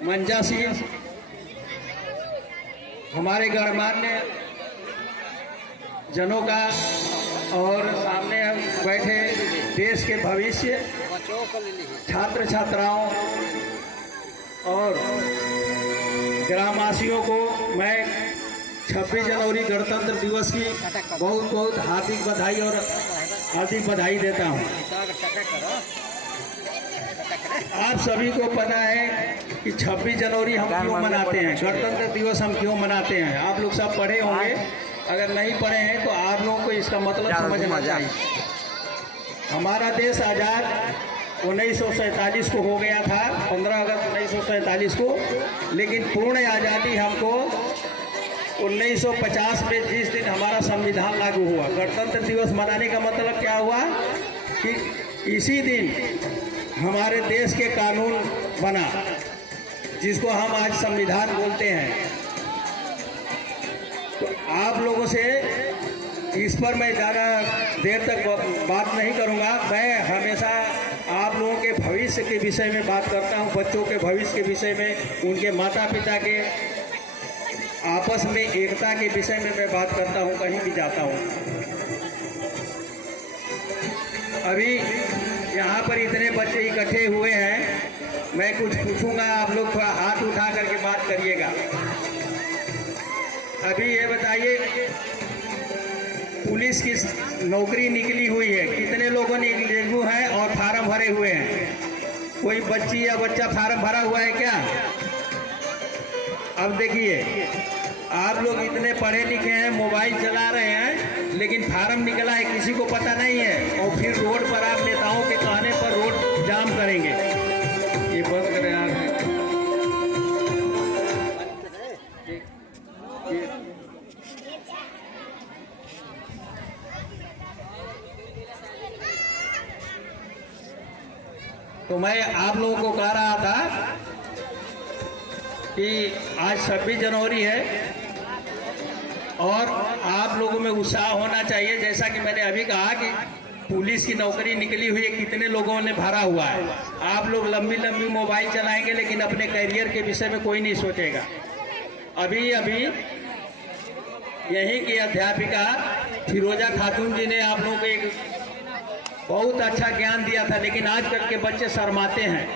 मंजा सिंह, हमारे गणमान्य जनों का और सामने हम बैठे देश के भविष्य छात्र छात्राओं और ग्रामवासियों को मैं 26 जनवरी गणतंत्र दिवस की बहुत बहुत हार्दिक बधाई और हार्दिक बधाई देता हूं। आप सभी को पता है कि 26 जनवरी हम क्यों मनाते हैं, गणतंत्र दिवस हम क्यों मनाते हैं। आप लोग सब पढ़े होंगे, अगर नहीं पढ़े हैं तो आप लोगों को इसका मतलब समझना चाहिए। हमारा देश आज़ाद 1947 को हो गया था, 15 अगस्त 1947 को, लेकिन पूर्ण आज़ादी हमको 1950 में जिस दिन हमारा संविधान लागू हुआ। गणतंत्र दिवस मनाने का मतलब क्या हुआ कि इसी दिन हमारे देश के कानून बना, जिसको हम आज संविधान बोलते हैं। तो आप लोगों से इस पर मैं ज़्यादा देर तक बात नहीं करूंगा। मैं हमेशा आप लोगों के भविष्य के विषय में बात करता हूं, बच्चों के भविष्य के विषय में, उनके माता पिता के आपस में एकता के विषय में मैं बात करता हूं, कहीं भी जाता हूं। अभी यहाँ पर इतने बच्चे इकट्ठे हुए हैं, मैं कुछ पूछूंगा, आप लोग थोड़ा हाथ उठा करके बात करिएगा। अभी ये बताइए, पुलिस की नौकरी निकली हुई है, कितने लोगों ने इंटरव्यू है और फार्म भरे हुए हैं? कोई बच्ची या बच्चा फार्म भरा हुआ है क्या? अब देखिए, आप लोग इतने पढ़े लिखे हैं, मोबाइल चला रहे हैं, लेकिन फार्म निकला है किसी को पता नहीं है, और फिर रोड पर आप नेताओं के कहने पर रोड जाम करेंगे। ये बंद करें आप। तो मैं आप लोगों को कह रहा था कि आज 26 जनवरी है और आप लोगों में उत्साह होना चाहिए। जैसा कि मैंने अभी कहा कि पुलिस की नौकरी निकली हुई है, कितने लोगों ने भरा हुआ है। आप लोग लंबी लंबी मोबाइल चलाएंगे, लेकिन अपने करियर के विषय में कोई नहीं सोचेगा। अभी अभी यहीं की अध्यापिका फिरोजा खातून जी ने आप लोगों को एक बहुत अच्छा ज्ञान दिया था, लेकिन आजकल के बच्चे शर्माते हैं।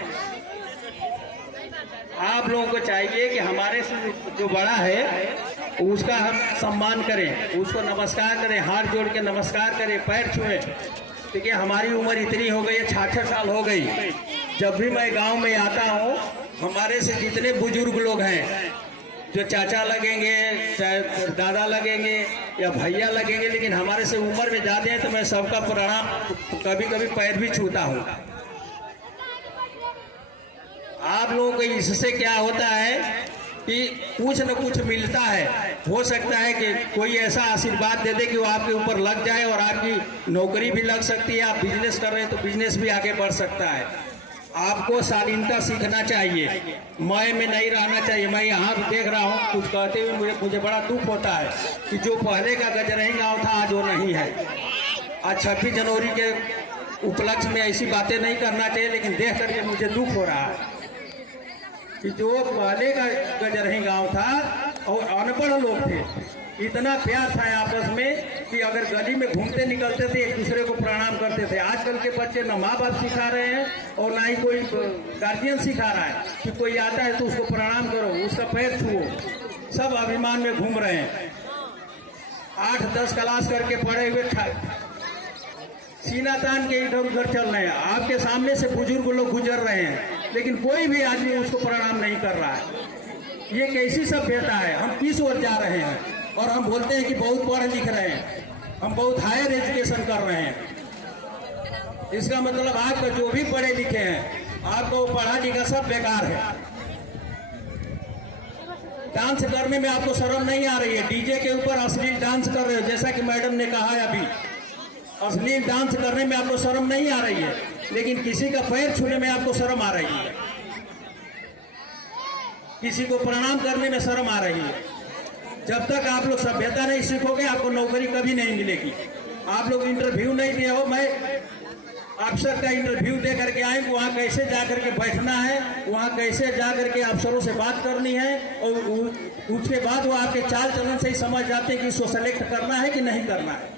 आप लोगों को चाहिए कि हमारे से जो बड़ा है उसका हम सम्मान करें, उसको नमस्कार करें, हाथ जोड़ के नमस्कार करें, पैर छुएं। देखिए, हमारी उम्र इतनी हो गई है, 66 साल हो गई। जब भी मैं गांव में आता हूं, हमारे से जितने बुजुर्ग लोग हैं, जो चाचा लगेंगे, चाहे दादा लगेंगे या भैया लगेंगे, लेकिन हमारे से उम्र में ज़्यादा हैं, तो मैं सबका प्रणाम, कभी कभी पैर भी छूता हूँ। आप लोगों को इससे क्या होता है कि कुछ न कुछ मिलता है। हो सकता है कि कोई ऐसा आशीर्वाद दे दे कि वो आपके ऊपर लग जाए और आपकी नौकरी भी लग सकती है। आप बिजनेस कर रहे हैं तो बिजनेस भी आगे बढ़ सकता है। आपको शालीनता सीखना चाहिए, मैं में नहीं रहना चाहिए। मैं यहाँ देख रहा हूँ, कुछ कहते हुए मुझे बड़ा दुख होता है कि जो पहले का गजरही गाँव था आज वो नहीं है। आज 26 जनवरी के उपलक्ष्य में ऐसी बातें नहीं करना चाहिए, लेकिन देख करके मुझे दुख हो रहा है कि जो पहले का गजरही गांव था और अनपढ़ लोग थे, इतना प्यार था आपस में कि अगर गली में घूमते निकलते थे एक दूसरे को प्रणाम करते थे। आजकल के बच्चे न माँ बाप सिखा रहे हैं और ना ही कोई गार्जियन सिखा रहा है कि कोई आता है तो उसको प्रणाम करो, उसका पैर छुओ। सब अभिमान में घूम रहे हैं। 8-10 क्लास करके पढ़े हुए सीना तान के इधर उधर चल रहे हैं। आपके सामने से बुजुर्ग लोग गुजर रहे हैं, लेकिन कोई भी आदमी उसको प्रणाम नहीं कर रहा है। ये कैसी सभ्यता है? हम किस ओर जा रहे हैं? और हम बोलते हैं कि बहुत पढ़ लिख रहे हैं, हम बहुत हायर एजुकेशन कर रहे हैं। इसका मतलब आपका जो भी पढ़े लिखे हैं, आपका वो पढ़ा लिखा सब बेकार है। डांस करने में आपको शर्म नहीं आ रही है? डीजे के ऊपर अश्लील डांस कर रहे हो, जैसा कि मैडम ने कहा है अभी। अश्लील डांस करने में आपको शर्म नहीं आ रही है, लेकिन किसी का पैर छूने में आपको शर्म आ रही है, किसी को प्रणाम करने में शर्म आ रही है। जब तक आप लोग सभ्यता नहीं सीखोगे, आपको नौकरी कभी नहीं मिलेगी। आप लोग इंटरव्यू नहीं दिए हो। मैं अफसर का इंटरव्यू दे करके आए, वहाँ कैसे जा करके बैठना है, वहाँ कैसे जा करके अफसरों से बात करनी है, और उसके बाद वो आपके चाल चलन से ही समझ जाते हैं कि इसको सेलेक्ट करना है कि नहीं करना है।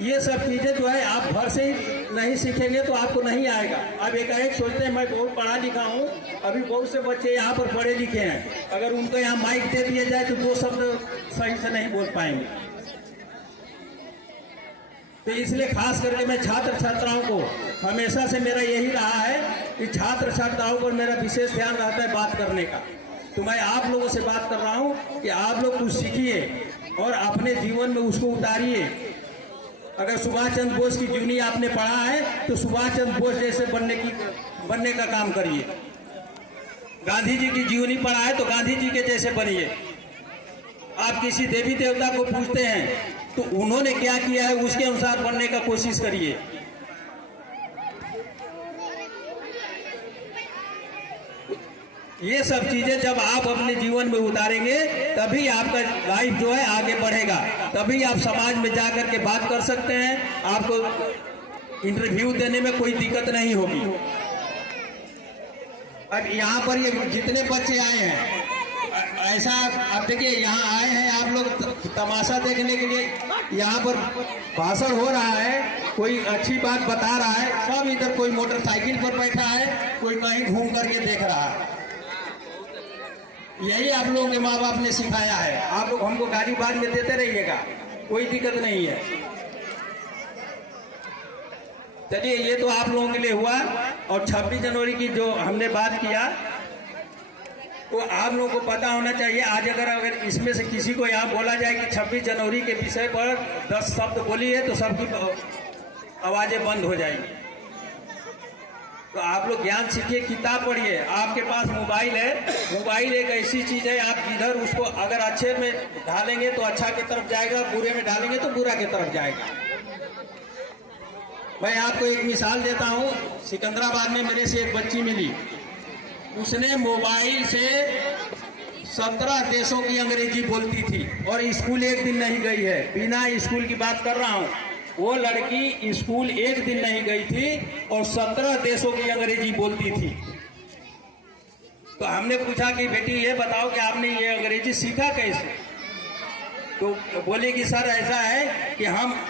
ये सब चीजें जो है आप घर से ही नहीं सीखेंगे तो आपको नहीं आएगा। आप एकाएक सोचते हैं मैं बहुत पढ़ा लिखा हूँ, अभी बहुत से बच्चे यहाँ पर पढ़े लिखे हैं, अगर उनको यहाँ माइक दे दिया जाए तो दो शब्द सही से नहीं बोल पाएंगे। तो इसलिए खास करके मैं छात्र छात्राओं को, हमेशा से मेरा यही रहा है कि छात्र छात्राओं पर मेरा विशेष ध्यान रहता है बात करने का। तो मैं आप लोगों से बात कर रहा हूँ कि आप लोग कुछ सीखिए और अपने जीवन में उसको उतारिए। अगर सुभाष चंद्र बोस की जीवनी आपने पढ़ा है तो सुभाष चंद्र बोस जैसे बनने का काम करिए। गांधी जी की जीवनी पढ़ा है तो गांधी जी के जैसे बनिए। आप किसी देवी देवता को पूछते हैं तो उन्होंने क्या किया है उसके अनुसार बनने का कोशिश करिए। ये सब चीजें जब आप अपने जीवन में उतारेंगे तभी आपका लाइफ जो है आगे बढ़ेगा, तभी आप समाज में जाकर के बात कर सकते हैं। आपको इंटरव्यू देने में कोई दिक्कत नहीं होगी। अब यहाँ पर ये जितने बच्चे आए हैं, ऐसा आप देखिए, यहाँ आए हैं आप लोग तमाशा देखने के लिए। यहाँ पर भाषण हो रहा है, कोई अच्छी बात बता रहा है, सब इधर कोई मोटरसाइकिल पर बैठा है, कोई कहीं घूम करके देख रहा है। यही आप लोगों के माँ बाप ने सिखाया है। आप लोग हमको गाली बाद में देते रहिएगा, कोई दिक्कत नहीं है। चलिए, ये तो आप लोगों के लिए हुआ। और 26 जनवरी की जो हमने बात किया तो आप लोगों को पता होना चाहिए। आज अगर इसमें से किसी को यहाँ बोला जाए कि 26 जनवरी के विषय पर 10 शब्द बोलिए तो सबकी आवाजें बंद हो जाएंगी। तो आप लोग ज्ञान सीखिए, किताब पढ़िए। आपके पास मोबाइल है, मोबाइल एक ऐसी चीज है, आप इधर उसको अगर अच्छे में ढालेंगे तो अच्छा की तरफ जाएगा, बुरे में डालेंगे तो बुरा की तरफ जाएगा। मैं आपको एक मिसाल देता हूँ। सिकंदराबाद में मेरे से एक बच्ची मिली, उसने मोबाइल से 17 देशों की अंग्रेजी बोलती थी और स्कूल एक दिन नहीं गई है। बिना स्कूल की बात कर रहा हूँ, वो लड़की स्कूल एक दिन नहीं गई थी और 17 देशों की अंग्रेजी बोलती थी। तो हमने पूछा कि बेटी ये बताओ कि आपने ये अंग्रेजी सीखा कैसे? तो बोले कि सर ऐसा है कि हम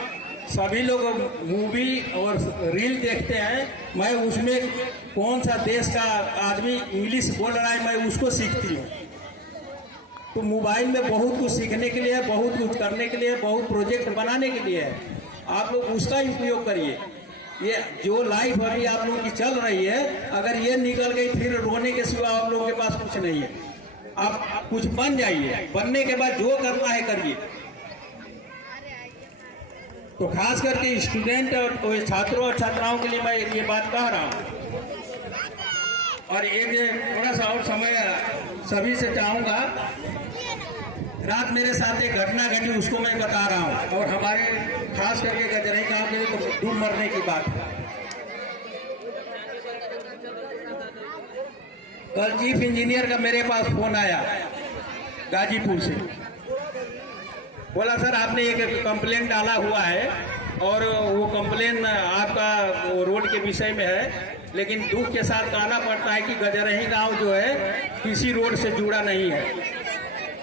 सभी लोग मूवी और रील देखते हैं, मैं उसमें कौन सा देश का आदमी इंग्लिश बोल रहा है मैं उसको सीखती हूँ। तो मोबाइल में बहुत कुछ सीखने के लिए, बहुत कुछ करने के लिए, बहुत प्रोजेक्ट बनाने के लिए है। आप लोग उसका ही उपयोग करिए। ये जो लाइफ अभी आप लोगों की चल रही है, अगर ये निकल गई फिर रोने के सिवा आप लोगों के पास कुछ नहीं है। आप कुछ बन जाइए, बनने के बाद जो करना है करिए। तो खास करके स्टूडेंट और छात्रों और छात्राओं के लिए मैं ये बात कह रहा हूँ। और एक थोड़ा सा और समय सभी से चाहूँगा, रात मेरे साथ एक घटना घटी उसको मैं बता रहा हूँ। और हमारे खास करके गजरई गांव के लिए तो डूब मरने की बात है। कल चीफ इंजीनियर का मेरे पास फोन आया गाजीपुर से। बोला सर आपने एक कंप्लेंट डाला हुआ है और वो कंप्लेंट आपका रोड के विषय में है, लेकिन दुख के साथ कहना पड़ता है कि गजरही गांव जो है किसी रोड से जुड़ा नहीं है।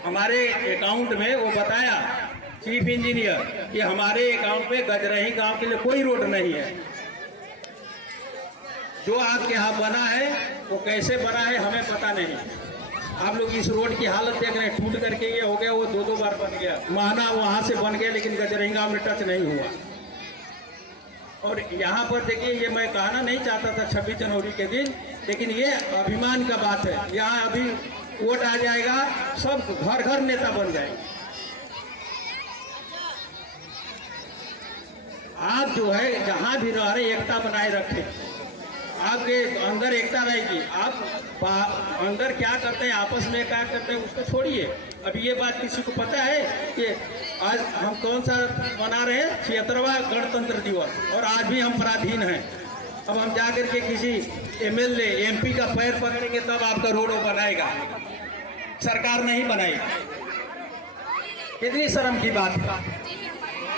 हमारे अकाउंट में वो बताया चीफ इंजीनियर कि हमारे अकाउंट में गजरही गांव के लिए कोई रोड नहीं है। जो आपके यहाँ बना है वो कैसे बना है हमें पता नहीं। आप लोग इस रोड की हालत देख रहे हैं, टूट करके ये हो गया, वो 2-2 बार बन गया। महाना वहां से बन गया लेकिन गजरही गांव में टच नहीं हुआ। और यहाँ पर देखिए, ये मैं कहना नहीं चाहता था 26 जनवरी के दिन, लेकिन ये अभिमान का बात है। यहाँ अभी वोट आ जाएगा, सब घर घर नेता बन जाएंगे। आप जो है जहां भी रह रहे एकता बनाए रखें, आपके अंदर एकता रहेगी। आप अंदर क्या करते हैं, आपस में क्या करते हैं उसको छोड़िए। अभी ये बात किसी को पता है कि आज हम कौन सा मना रहे हैं? 76वां गणतंत्र दिवस, और आज भी हम पराधीन हैं। अब हम जाकर के किसी एमएलए एमपी का पैर पकड़ेंगे तब आपका रोड बनाएगा, सरकार नहीं बनाएगी। कितनी शर्म की बात है।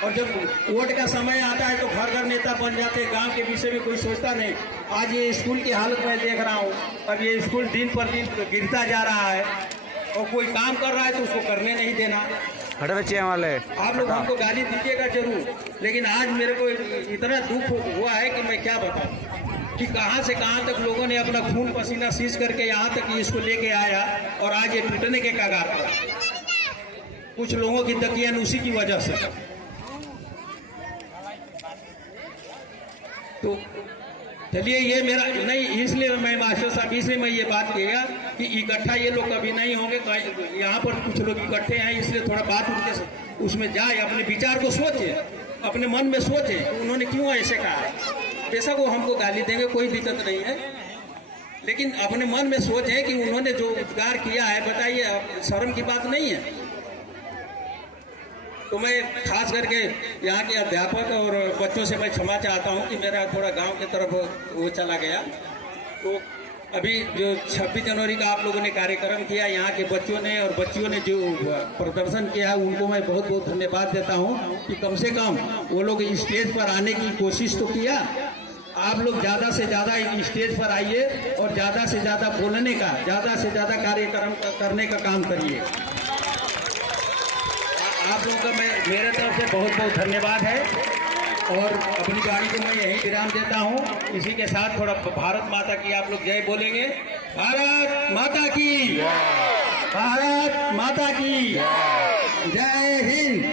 और जब वोट का समय आता है तो घर घर नेता बन जाते हैं, गांव के विषय में कोई सोचता नहीं। आज ये स्कूल की हालत मैं देख रहा हूँ, अब ये स्कूल दिन पर दिन गिरता जा रहा है और कोई काम कर रहा है तो उसको करने नहीं देना। हटे बच्चे वाले आप लोग हमको गाली दीजिएगा जरूर, लेकिन आज मेरे को इतना दुख हुआ है कि मैं क्या बताऊं कि कहां से कहां तक लोगों ने अपना खून पसीना सींच करके यहां तक इसको लेके आया और आज ये टूटने के कगार पर। कुछ लोगों की दकियानूसी की वजह से। तो चलिए, ये मेरा नहीं, इसलिए मैं मास्टर साहब, इसलिए मैं ये बात किया कि इकट्ठा ये लोग कभी नहीं होंगे। यहाँ पर कुछ लोग इकट्ठे हैं, इसलिए थोड़ा बात उनके उसमें जाए, अपने विचार को सोचे, अपने मन में सोचे उन्होंने क्यों ऐसे कहा है। बेशक वो हमको गाली देंगे, कोई दिक्कत नहीं है, लेकिन अपने मन में सोचें कि उन्होंने जो उपकार किया है, बताइए, शर्म की बात नहीं है। तो मैं खास करके यहाँ के अध्यापक और बच्चों से मैं क्षमा चाहता हूँ कि मेरा थोड़ा गांव की तरफ वो चला गया। तो अभी जो 26 जनवरी का आप लोगों ने कार्यक्रम किया, यहाँ के बच्चों ने और बच्चियों ने जो प्रदर्शन किया, उनको मैं बहुत बहुत धन्यवाद देता हूँ कि कम से कम वो लोग स्टेज पर आने की कोशिश तो किया। आप लोग ज़्यादा से ज़्यादा स्टेज पर आइए और ज़्यादा से ज़्यादा बोलने का, ज़्यादा से ज़्यादा कार्यक्रम करने का काम करिए। आप लोगों का मेरे तरफ से बहुत बहुत धन्यवाद है और अपनी गाड़ी को मैं यहीं विराम देता हूँ। इसी के साथ थोड़ा भारत माता की आप लोग जय बोलेंगे। भारत माता की, भारत माता की जय हिंद।